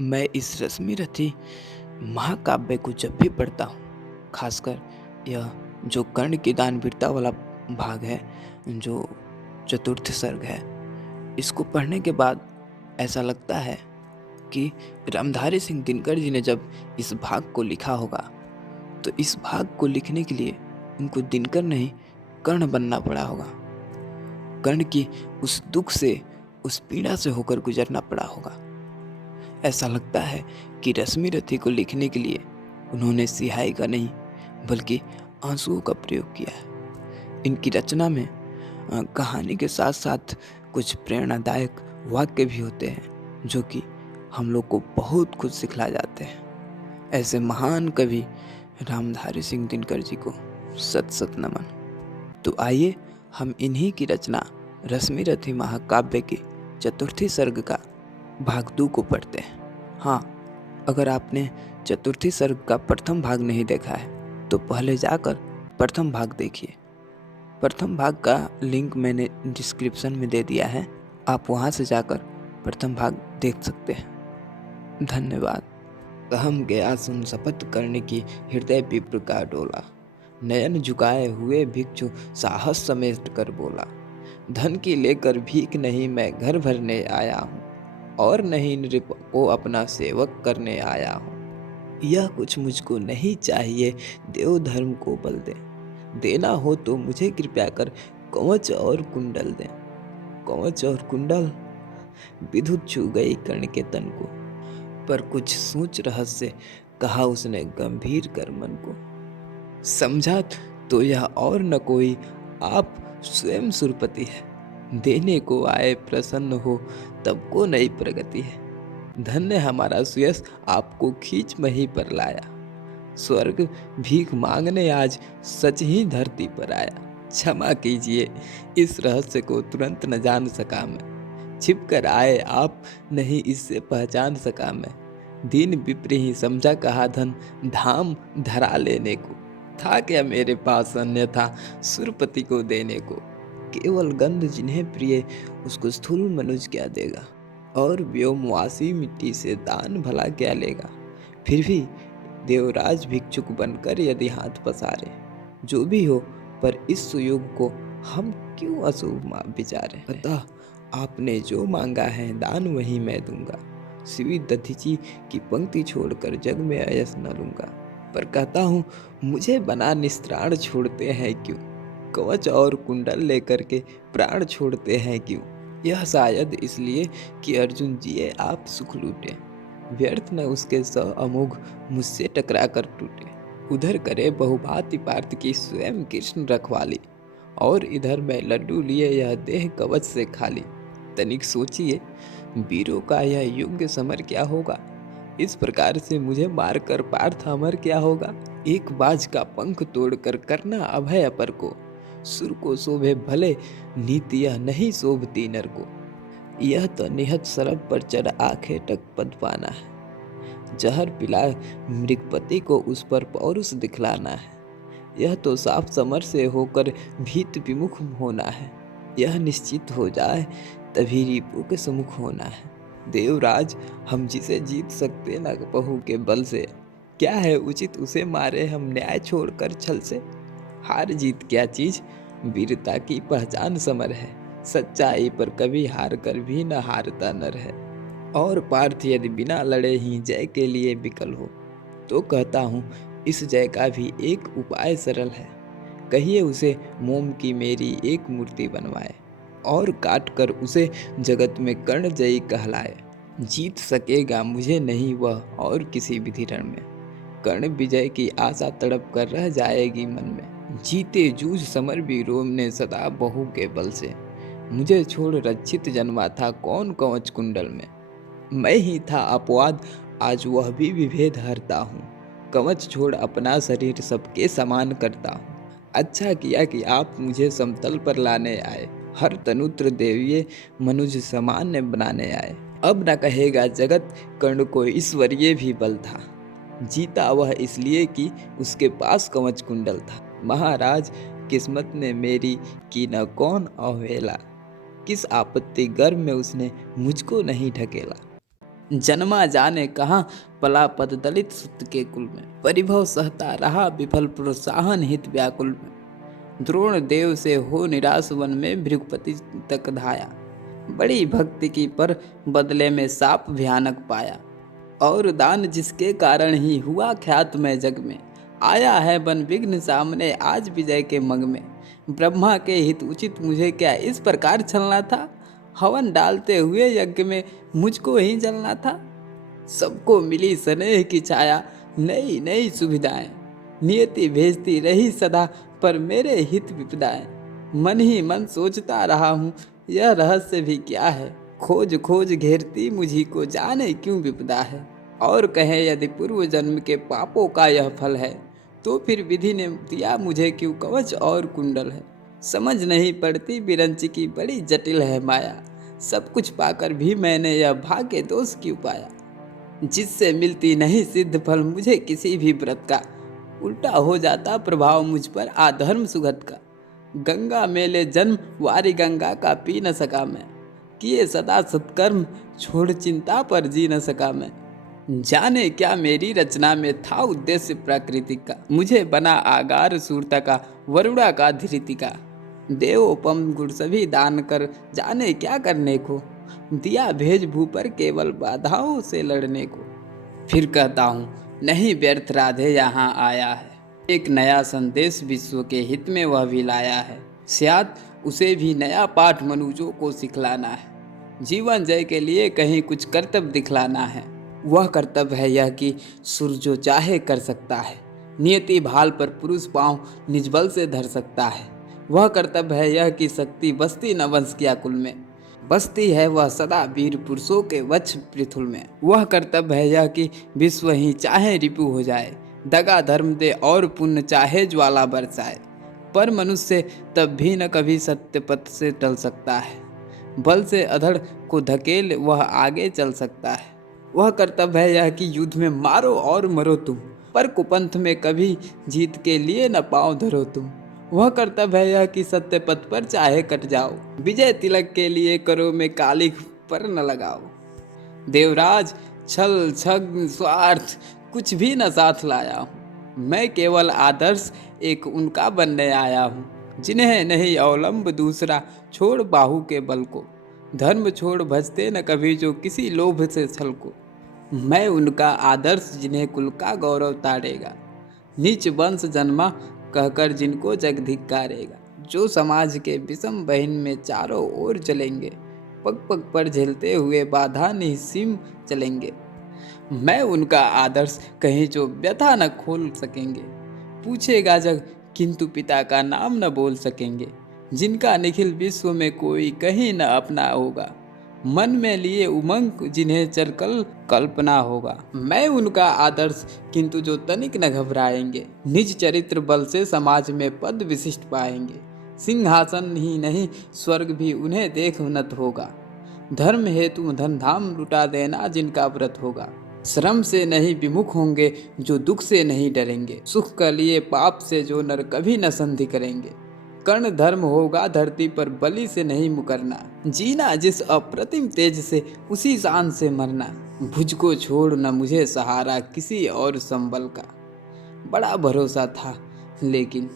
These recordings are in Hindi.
मैं इस रश्मि रथी महाकाव्य को जब भी पढ़ता हूँ, खासकर यह जो कर्ण की दानवीरता वाला भाग है, जो चतुर्थ सर्ग है, इसको पढ़ने के बाद ऐसा लगता है कि रामधारी सिंह दिनकर जी ने जब इस भाग को लिखा होगा, तो इस भाग को लिखने के लिए उनको दिनकर नहीं, कर्ण बनना पड़ा होगा। कर्ण की उस दुख से, उस पीड़ा से होकर गुजरना पड़ा होगा। ऐसा लगता है कि रश्मि रथी को लिखने के लिए उन्होंने सिहाई का नहीं, बल्कि आंसुओं का प्रयोग किया है। इनकी रचना में कहानी के साथ साथ कुछ प्रेरणादायक वाक्य भी होते हैं, जो कि हम लोग को बहुत कुछ सिखला जाते हैं। ऐसे महान कवि रामधारी सिंह दिनकर जी को सत सत नमन। तो आइए हम इन्हीं की रचना रश्मि रथी महाकाव्य के चतुर्थी सर्ग का भाग 2 को पढ़ते हैं। हाँ, अगर आपने चतुर्थी सर्ग का प्रथम भाग नहीं देखा है, तो पहले जाकर प्रथम भाग देखिए। प्रथम भाग का लिंक मैंने डिस्क्रिप्शन में दे दिया है, आप वहाँ से जाकर प्रथम भाग देख सकते हैं। धन्यवाद। कहम गया सुन शपथ करने की हृदय विप्र का डोला, नयन झुकाए हुए भिक्षु साहस समेट कर बोला, धन की लेकर भीख नहीं मैं घर भरने आया हूँ, और नहीं नृप को अपना सेवक करने आया हूँ। यह कुछ मुझको नहीं चाहिए, देव धर्म को बल दे, देना हो तो मुझे कृपया कर कवच और कुंडल दे। कवच और कुंडल विद्युत छू गई कर्ण के तन को, पर कुछ सोच रहस्य कहा उसने गंभीर कर मन को। समझा तो यह और न कोई आप स्वयं सुरपति है, देने को आए प्रसन्न हो तब को नई प्रगति है। धन्य हमारा सुयश आपको खींच मही पर लाया, स्वर्ग भीख मांगने आज सच ही धरती पर आया। क्षमा कीजिए इस रहस्य को तुरंत न जान सका मैं, छिप कर आए आप नहीं इससे पहचान सका मैं। दीन विप्र ही समझा कहा धन धाम धरा लेने को, था क्या मेरे पास अन्यथा सुरपति को देने को। केवल गंध जिन्हें प्रिय उसको स्थूल मनुज क्या देगा, और व्योमवासी मिट्टी से दान भला क्या लेगा। फिर भी देवराज भिक्षुक बनकर यदि हाथ पसारे, जो भी हो पर इस सुयोग को हम क्यों अशुभ विचारे। अतः आपने जो मांगा है दान वही मैं दूंगा, शिवी दधीची की पंक्ति छोड़कर जग में अयस न लूंगा। पर कहता हूँ मुझे बना निस्त्राण छोड़ते हैं क्यों, कवच और कुंडल लेकर के प्राण छोड़ते हैं क्यों। यह शायद इसलिए कि अर्जुन जिए आप सुख लूटे, व्यर्थ न उसके स अमोघ मुझसे टकरा कर टूटे। उधर करे बहुभांति पार्थ की स्वयं कृष्ण रखवाली, और इधर मैं लड्डू लिए यह देह कवच से खाली। तनिक सोचिए वीरों का यह योग्य समर क्या होगा, इस प्रकार से मुझे मारकर पार्थ अमर क्या होगा। एक बाज का पंख तोड़कर करना अभय अपर को, सुर को शोभे भले नीति यह नहीं शोभती नर को। यह तो निहत सरब पर चढ़ आखे टक पद पाना है, जहर पिला मृगपति को उस पर पौरुष दिखलाना है। यह तो साफ समर से होकर भीत विमुख होना है, यह निश्चित हो जाए तभी रिपु के सम्मुख होना है। देवराज हम जिसे जीत सकते न बहू के बल से, क्या है उचित उसे मारे हम न्याय छोड़कर छल से। हार जीत क्या चीज, वीरता की पहचान समर है, सच्चाई पर कभी हार कर भी न हारता नर है। और पार्थ यदि बिना लड़े ही जय के लिए विकल हो, तो कहता हूँ इस जय का भी एक उपाय सरल है। कहिए उसे मोम की मेरी एक मूर्ति बनवाए, और काट कर उसे जगत में कर्ण जयी कहलाए। जीत सकेगा मुझे नहीं वह और किसी विधि रण में, कर्ण विजय की आशा तड़प कर रह जाएगी मन में। जीते जूझ समर वीरों ने सदा बहू के बल से, मुझे छोड़ रक्षित जन्मा था कौन कवच कुंडल में। मैं ही था अपवाद आज वह भी विभेद हरता हूँ, कवच छोड़ अपना शरीर सबके समान करता हूँ। अच्छा किया कि आप मुझे समतल पर लाने आए, हर तनुत्र देवीय मनुज सामान्य बनाने आए। अब न कहेगा जगत कर्ण को ईश्वरीय भी बल था, जीता वह इसलिए कि उसके पास कवच कुंडल था। महाराज किस्मत ने मेरी की न कौन अवहेला, किस आपत्ति गर्भ में उसने मुझको नहीं ढकेला। जन्मा जाने कहाँ, पला पद दलित सुत के कुल में। परिभव सहता रहा विफल प्रोत्साहन हित व्याकुल में। द्रोण देव से हो निराश वन में भृगुपति तक धाया। बड़ी भक्ति की पर बदले में साप भयानक पाया। और दान जिसके कारण ही हुआ ख्यात में जग में। आया है बन विघ्न सामने आज विजय के मग में। ब्रह्मा के हित उचित मुझे क्या इस प्रकार छलना था। हवन डालते हुए यज्ञ में मुझको ही जलना था। सबको मिली स्नेह की छाया, नई नई सुविधाएं। नियति भेजती रही सदा पर मेरे हित विपदाएं। मन ही मन सोचता रहा हूँ यह रहस्य भी क्या है। खोज खोज घेरती मुझी को जाने क्यों विपदा है। और कहे यदि पूर्व जन्म के पापों का यह फल है, तो फिर विधि ने दिया मुझे क्यों कवच और कुंडल है। समझ नहीं पड़ती विरंची की बड़ी जटिल है माया। सब कुछ पाकर भी मैंने यह भाग्य दोष क्यों पाया। जिससे मिलती नहीं सिद्ध फल मुझे किसी भी व्रत का। उल्टा हो जाता प्रभाव मुझ पर आधर्म सुगत का। गंगा मेले जन्म वारी गंगा का पी न सका मैं। किए सदा सत्कर्म छोड़ चिंता पर जी न सका मैं। जाने क्या मेरी रचना में था उद्देश्य प्राकृतिक का। मुझे बना आगार सूरता का, वरुणा का धृति का। देवोपम गुण सभी दान कर जाने क्या करने को। दिया भेज भू पर केवल बाधाओं से लड़ने को। फिर कहता हूँ नहीं व्यर्थ राधे यहाँ आया है। एक नया संदेश विश्व के हित में वह भी लाया है। शायद उसे भी नया पाठ मनुष्यों को सिखलाना है। जीवन जय के लिए कहीं कुछ कर्तव्य दिखलाना है। वह कर्तव्य है यह कि सुर जो चाहे कर सकता है। नियति भाल पर पुरुष पांव निज बल से धर सकता है। वह कर्तव्य है यह कि शक्ति बसती न वंश किया कुल में। बसती है वह सदा वीर पुरुषों के वक्ष पृथुल में। वह कर्तव्य है यह कि विश्व ही चाहे रिपु हो जाए। दगा धर्म दे और पुण्य चाहे ज्वाला बरसाए। पर मनुष्य तब भी न कभी सत्य पथ से टल सकता है। बल से अधड़ को धकेल वह आगे चल सकता है। वह कर्तव्य है यह कि युद्ध में मारो और मरो तुम, पर कुपंथ में कभी जीत के लिए न पाँव धरो तुम। वह कर्तव्य है यह कि सत्य पथ पर चाहे कट जाओ। विजय तिलक के लिए करो में कालिख पर न लगाओ। देवराज छल छल स्वार्थ कुछ भी न साथ लाया हूँ। मैं केवल आदर्श एक उनका बनने आया हूँ, जिन्हें नहीं अवलंब दूसरा छोड़ बाहु के बल को। धर्म छोड़ भजते न कभी जो किसी लोभ से छल को। मैं उनका आदर्श जिन्हें कुल का गौरव ताड़ेगा। नीच वंश जन्मा कहकर जिनको जग धिक्कारेगा। जो समाज के विषम बहन में चारों ओर चलेंगे। पग पग पर झेलते हुए बाधा निस्सीम चलेंगे। मैं उनका आदर्श कहीं जो व्यथा न खोल सकेंगे। पूछेगा जग किंतु पिता का नाम न बोल सकेंगे। जिनका निखिल विश्व में कोई कहीं न अपना होगा। मन में लिए उमंग जिन्हें चरकल कल्पना होगा। मैं उनका आदर्श किंतु जो तनिक न घबराएंगे। निज चरित्र बल से समाज में पद विशिष्ट पाएंगे। सिंहासन ही नहीं स्वर्ग भी उन्हें देख उन्नत होगा। धर्म हेतु धन धाम लुटा देना जिनका व्रत होगा। श्रम से नहीं विमुख होंगे जो दुख से नहीं डरेंगे। सुख के लिए पाप से जो नर कभी न संधि करेंगे। कर्ण धर्म होगा धरती पर बलि से नहीं मुकरना। जीना जिस अप्रतिम तेज से उसी शान से मरना। भुज को छोड़ न मुझे सहारा किसी और संबल का। बड़ा भरोसा था लेकिन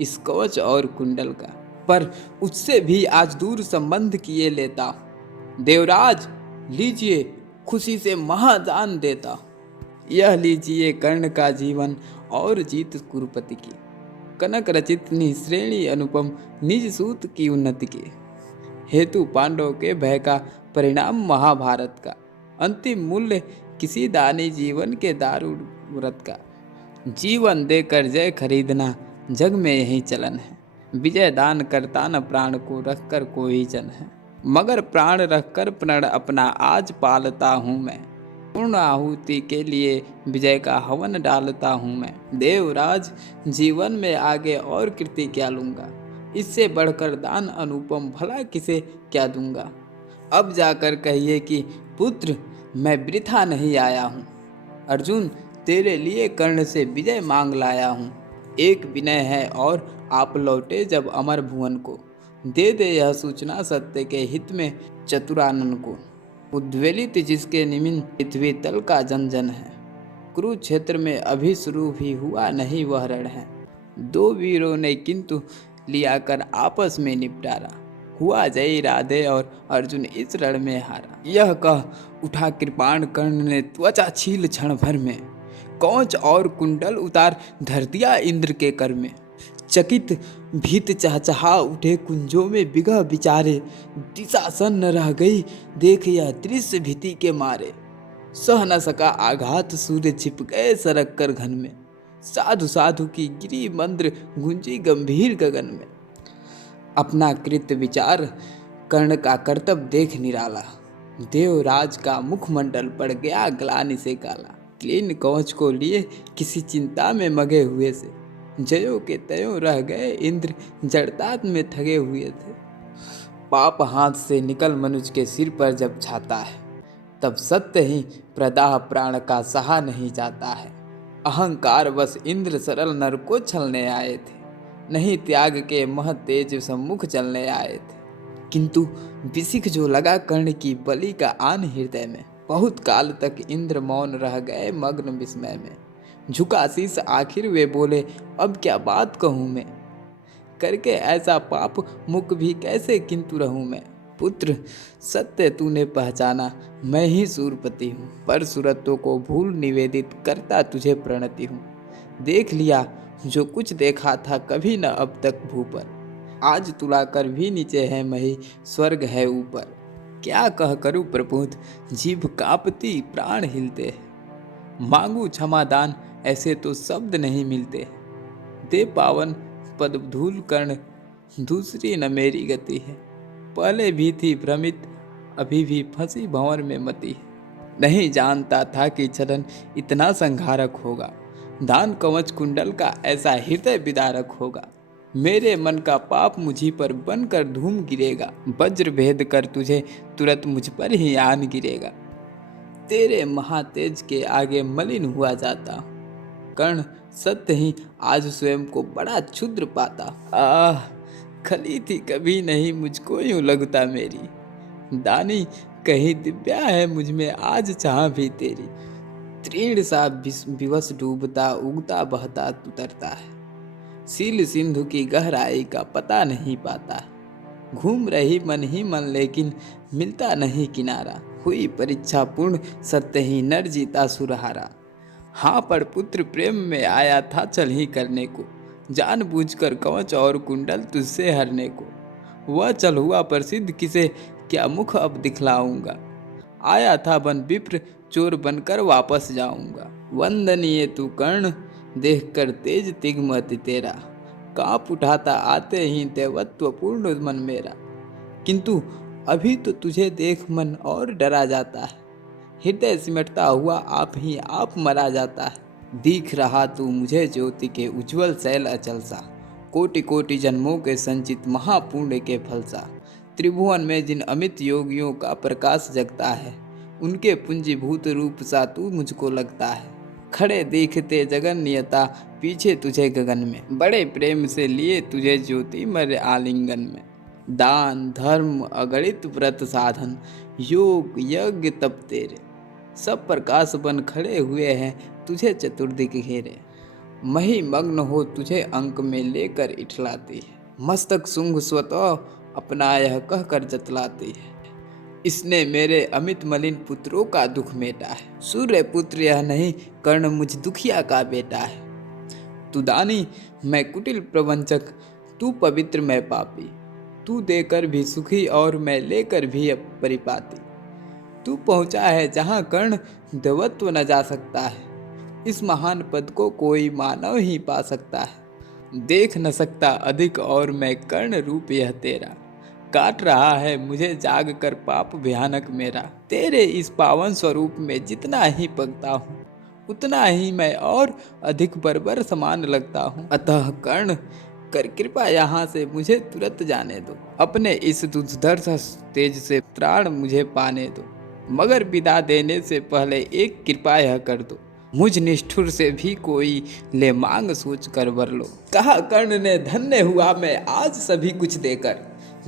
इस कवच और कुंडल का। पर उससे भी आज दूर संबंध किए लेता। देवराज लीजिए खुशी से महादान देता। यह लीजिए कर्ण का जीवन और जीत कुरुपति की। कनक रचित निःश्रेणी अनुपम निज सूत की उन्नति के। हेतु पांडव के भय का परिणाम महाभारत का। अंतिम मूल्य किसी दानी जीवन के दारू व्रत का। जीवन देकर जय खरीदना जग में यही चलन है। विजय दान करता न प्राण को रखकर कोई जन है। मगर प्राण रखकर प्रण अपना आज पालता हूँ मैं। पूर्ण आहुति के लिए विजय का हवन डालता हूँ मैं। देवराज जीवन में आगे और कृति क्या लूँगा। इससे बढ़कर दान अनुपम भला किसे क्या दूंगा। अब जाकर कहिए कि पुत्र मैं वृथा नहीं आया हूँ। अर्जुन तेरे लिए कर्ण से विजय मांग लाया हूँ। एक विनय है और आप लौटे जब अमर भुवन को। दे दे यह सूचना सत्य के हित में चतुरानन को। उद्वेलित जिसके निमिन पृथ्वी तल का जन जन है। कुरुक्षेत्र में अभी शुरू भी हुआ नहीं वह रण है। दो वीरों ने किंतु लिया कर आपस में निपटारा। हुआ जय राधे और अर्जुन इस रण में हारा। यह कह उठा कृपाण कर्ण ने त्वचा छील क्षण भर में। कौच और कुंडल उतार धर दिया इंद्र के कर में। चकित भीत चहचहा उठे कुंजों में बिगह बिचारे। दिशा सन्न रह गई देख यह दृश्य भीति के मारे। सह न सका आघात सूर्य छिप गए सरक कर घन में। साधु साधु की गिरी मंत्र गुंजी गंभीर गगन में। अपना कृत विचार कर्ण का कर्तव्य देख निराला। देवराज का मुखमंडल पड़ गया ग्लानि से काला। क्लीन कवच को लिए किसी चिंता में मगे हुए से। जयों के तयों रह गए इंद्र जड़तात में थगे हुए थे। पाप हाथ से निकल मनुष्य के सिर पर जब छाता है, तब सत्य ही प्रदाह प्राण का सहा नहीं जाता है। अहंकार बस इंद्र सरल नर को छलने आए थे। नहीं त्याग के मह तेज सम्मुख चलने आए थे। किंतु विसिख जो लगा कर्ण की बलि का आन हृदय में। बहुत काल तक इंद्र मौन रह गए मग्न विस्मय में। झुका शीस आखिर वे बोले अब क्या बात कहूँ मैं। करके ऐसा पाप मुख भी कैसे किंतु रहूँ मैं। पुत्र सत्य तूने पहचाना मैं ही सूरपति हूँ। पर सुरतों को भूल निवेदित करता तुझे प्रणति हूँ। देख लिया जो कुछ देखा था कभी न अब तक भू पर। आज तुला कर भी नीचे है मही स्वर्ग है ऊपर। क्या कह करूँ प्रपुत जीभ कांपती प्राण हिलते। मांगू क्षमादान ऐसे तो शब्द नहीं मिलते। दे पावन पद धूल कर्ण दूसरी न मेरी गति है। पहले भी थी भ्रमित अभी भी फंसी भंवर में मती। नहीं जानता था कि चलन इतना संघारक होगा। दान कवच कुंडल का ऐसा हृदय विदारक होगा। मेरे मन का पाप मुझी पर बनकर धूम गिरेगा। वज्र भेद कर तुझे तुरंत मुझ पर ही आन गिरेगा। तेरे महातेज के आगे मलिन हुआ जाता। कर्ण सत्य ही आज स्वयं को बड़ा क्षुद्र पाता। आह खली थी कभी नहीं मुझको यूं लगता मेरी। दानी कहीं दिव्या है मुझ में आज चाह भी तेरी। तीर्ण सा विवश डूबता उगता बहता उतरता है। सील सिंधु की गहराई का पता नहीं पाता। घूम रही मन ही मन लेकिन मिलता नहीं किनारा। हुई परीक्षा पूर्ण सत्य ही नर जीता सुरहारा। हाँ पर पुत्र प्रेम में आया था चल ही करने को। जानबूझकर कवच और कुंडल तुझसे हरने को। वह चल हुआ प्रसिद्ध किसे क्या मुख अब दिखलाऊंगा। आया था बन विप्र चोर बनकर वापस जाऊंगा। वंदनीय तू कर्ण देख कर तेज तिग्मति तेरा। कांप उठाता आते ही देवत्व पूर्ण मन मेरा। किंतु अभी तो तुझे देख मन और डरा जाता है। हृदय सिमटता हुआ आप ही आप मरा जाता है। दिख रहा तू मुझे ज्योति के उज्जवल शैल अचल सा। कोटि कोटि जन्मों के संचित महापुण्य के फल सा। त्रिभुवन में जिन अमित योगियों का प्रकाश जगता है, उनके पुंजीभूत रूप सा तू मुझको लगता है। खड़े देखते जगन नियता पीछे तुझे गगन में। बड़े प्रेम से लिए तुझे ज्योति मर आलिंगन में। दान धर्म अगणित व्रत साधन योग यज्ञ तप तेरे। सब प्रकाश बन खड़े हुए हैं तुझे चतुर्दिक घेरे। मही मग्न हो तुझे अंक में लेकर इठलाती है। मस्तक शुंग स्वतः अपना यह कहकर जतलाती है। इसने मेरे अमित मलिन पुत्रों का दुख मेटा है। सूर्य पुत्र यह नहीं कर्ण मुझ दुखिया का बेटा है। तू दानी मैं कुटिल प्रवंचक तू पवित्र मैं पापी। तू देकर भी सुखी और मैं लेकर भी परिपाती। तू पहुँचा है जहाँ कर्ण देवत्व न जा सकता है। इस महान पद को कोई मानव ही पा सकता है। देख न सकता अधिक और मैं कर्ण रूप यह तेरा। काट रहा है मुझे जाग कर पाप भयानक मेरा। तेरे इस पावन स्वरूप में जितना ही पगता हूँ, उतना ही मैं और अधिक बर्बर समान लगता हूँ। अतः कर्ण कर कृपा यहाँ से मुझे तुरंत जाने दो। अपने इस दुर्धर्ष तेज से त्राण मुझे पाने दो। मगर विदा देने से पहले एक कृपा यह कर दो। मुझ निष्ठुर से भी कोई ले मांग सोच कर वर लो। कहा कर्ण ने धन्य हुआ मैं आज सभी कुछ देकर।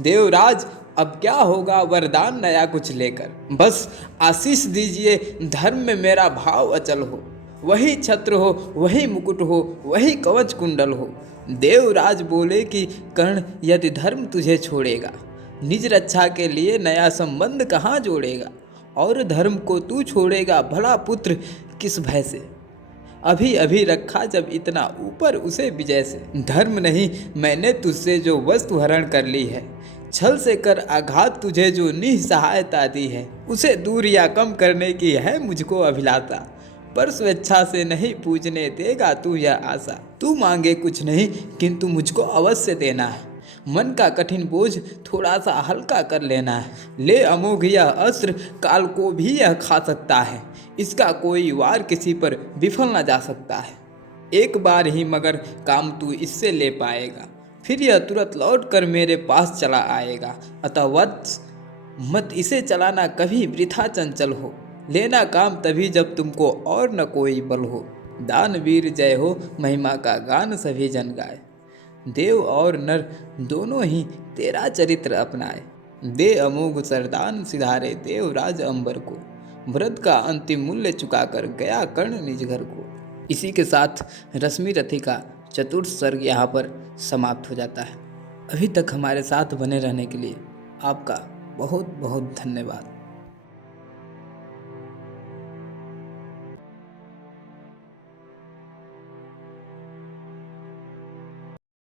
देवराज अब क्या होगा वरदान नया कुछ लेकर, बस आशीष दीजिए धर्म में मेरा भाव अचल हो। वही छत्र हो, वही मुकुट हो, वही कवच कुंडल हो। देवराज बोले कि कर्ण यदि धर्म तुझे छोड़ेगा, निज रक्षा के लिए नया संबंध कहाँ जोड़ेगा। और धर्म को तू छोड़ेगा भला पुत्र किस भय से, अभी अभी रखा जब इतना ऊपर उसे विजय से। धर्म नहीं मैंने तुझसे जो वस्तु हरण कर ली है, छल से कर आघात तुझे जो निसहायता दी है, उसे दूर या कम करने की है मुझको अभिलाषा। पर स्वेच्छा से नहीं पूजने देगा तू यह आशा। तू मांगे कुछ नहीं किंतु मुझको अवश्य देना है, मन का कठिन बोझ थोड़ा सा हल्का कर लेना है। ले अमोघ यह अस्त्र काल को भी यह खा सकता है, इसका कोई वार किसी पर विफल न जा सकता है। एक बार ही मगर काम तू इससे ले पाएगा, फिर यह तुरंत लौट कर मेरे पास चला आएगा। अतः वत्स मत इसे चलाना कभी वृथा चंचल हो, लेना काम तभी जब तुमको और न कोई बल हो। दानवीर जय हो महिमा का गान सभी जन गाए, देव और नर दोनों ही तेरा चरित्र अपनाए। दे अमोघ सरदान सिधारे देवराज अंबर को, व्रत का अंतिम मूल्य चुकाकर गया कर्ण निज घर को। इसी के साथ रश्मि रथी का चतुर्थ सर्ग यहाँ पर समाप्त हो जाता है। अभी तक हमारे साथ बने रहने के लिए आपका बहुत बहुत धन्यवाद।